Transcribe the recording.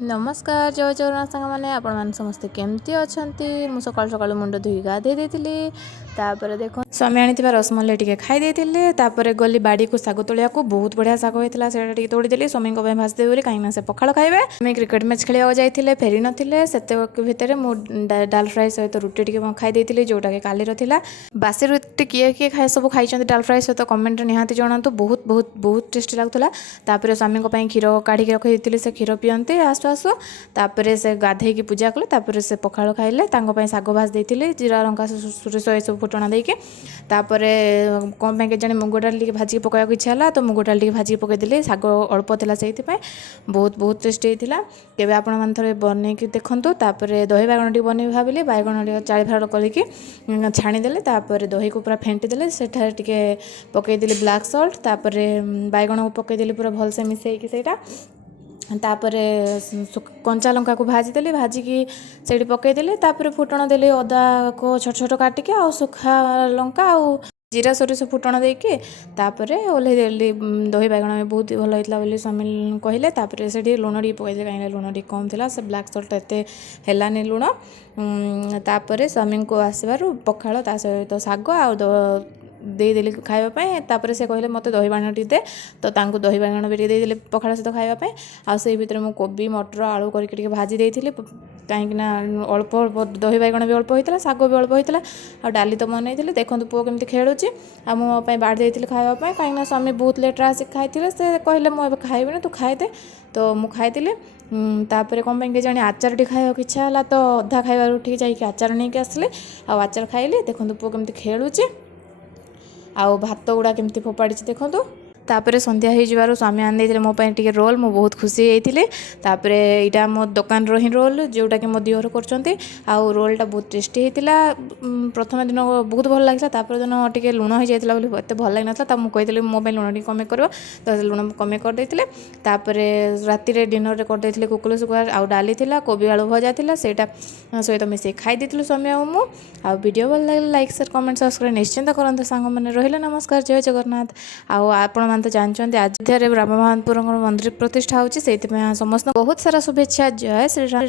नमस्कार जय जगन्नाथ सांग मैंने आपण मैंने समस्ते केमती अच्छा मुझे सकाल सकाल मुंड धोई गाधे देती देखो स्वामी आनी रसमलाई टी खाई देते गली बाड़ी को शाग तोलिया को बहुत बढ़िया शाग होता है तोड़देली स्वामी भाजदे बोली कहीं से पखाड़ खाइबे स्वामी क्रिकेट मैच खेल जाते फेरी नथिले से भितर डाल फ्राए सहित रुटी टी खाई देती जोटा कि काली था बासी रुटी किए किए खाए सब खाई डाल फ्राए सहित कमेंट निहाती जनातु बहुत बहुत बहुत टेस्टी लगुला स्वामी क्षीर काढ़ी रखी से क्षीर पीते आसु आसु तापर से गाधे पूजा कले से पखाड़ खाइले शाग भाज देते जीरा लंका सोरिष ये सब फुटना देके तापर कौन पे जाने मुग डाल भाजिक पकाइक इच्छा है तो मुग डाल भाजिक पकईदेली शाग अल्प था से बहुत बहुत टेस्टी होता केवे आपण मैंने थे बनईकि देखूँ दही बाइगण टी बनई भाविली बाइगण चाली फाड़ करके छाणीदेले दही को पूरा फेंटीदेले सेठारे टिके पकईदेली ब्लैक सल्ट तापर बाइगण को पकईदेली पूरा भलसे मिसेईकि सेटा तापर कंचा लंका को भाजीदेली भाजिकी से पकईदेली फुटण देली अदा को छोट छोट काटिके आ सुखा लंका आ जीरा सोरिष फुटण देके ओल्हे देली दही बाइगण में बहुत भल होता बोली स्वामी कहले से लुण टी पकईदे कहीं लुण टी कम था से ब्लैक सल्ट एत है लुण तापर स्वामी को आसबार पखाड़ ता सहित शाग आ देदेली खावाई से कहले मत दही बाइगण टी दे तो तांको दही बाइगण भी देदेली पखाड़ सहित खावाई आई भितर मु कोबी मटर आलू करके भाजी देती कहीं अल्प अल्प दही बाइगण भी अल्प होता शाग भी अल्प होता आ डाली तो मन देखो पुओ केमती खेलुची आ मुझे बाढ़ देती खावाई कहीं स्वामी बहुत लेट आसिक खाई से कहले मुझे खाइबी तू खाईदे तो मुझे खाई तापर कौन पे जाने आचार टी खावा इच्छा है तो अधा खाइबार उठिक जाइए आचार नहीं आसले आचार खाइले देखो पुओ केमती खेलुची आउ भात गुड़ा केमती फोपाड़ी देखूँ तापर संध्या हो स्वामी आनी देते मो टे रोल मु बहुत खुशी होती यहाँ मो दुकान ही रोल जोटा कि मो दिहर कर रोलटा बहुत टेस्टी होता प्रथम दिन बहुत भल लगा तापर दिन टे लुण हो जाता बोली एत भल लगी मुझे मो लुण टी कमे कर तो लुण कमे कर राति डिनर करदे कुकुल शुकुआ आउ डाली कोबी आलू भजा था सहित मिसे खाई देती स्वामी आ वीडियो भल लगे लाइक शेयर कमेंट सब्सक्राइब निश्चिंत करते सांग मैंने रहिले नमस्कार जय जगन्नाथ आपण तो जानते अयोध्या राम महानपुर मंदिर प्रतिष्ठा होती से समस्त बहुत सारा शुभेच्छा जय श्री राम।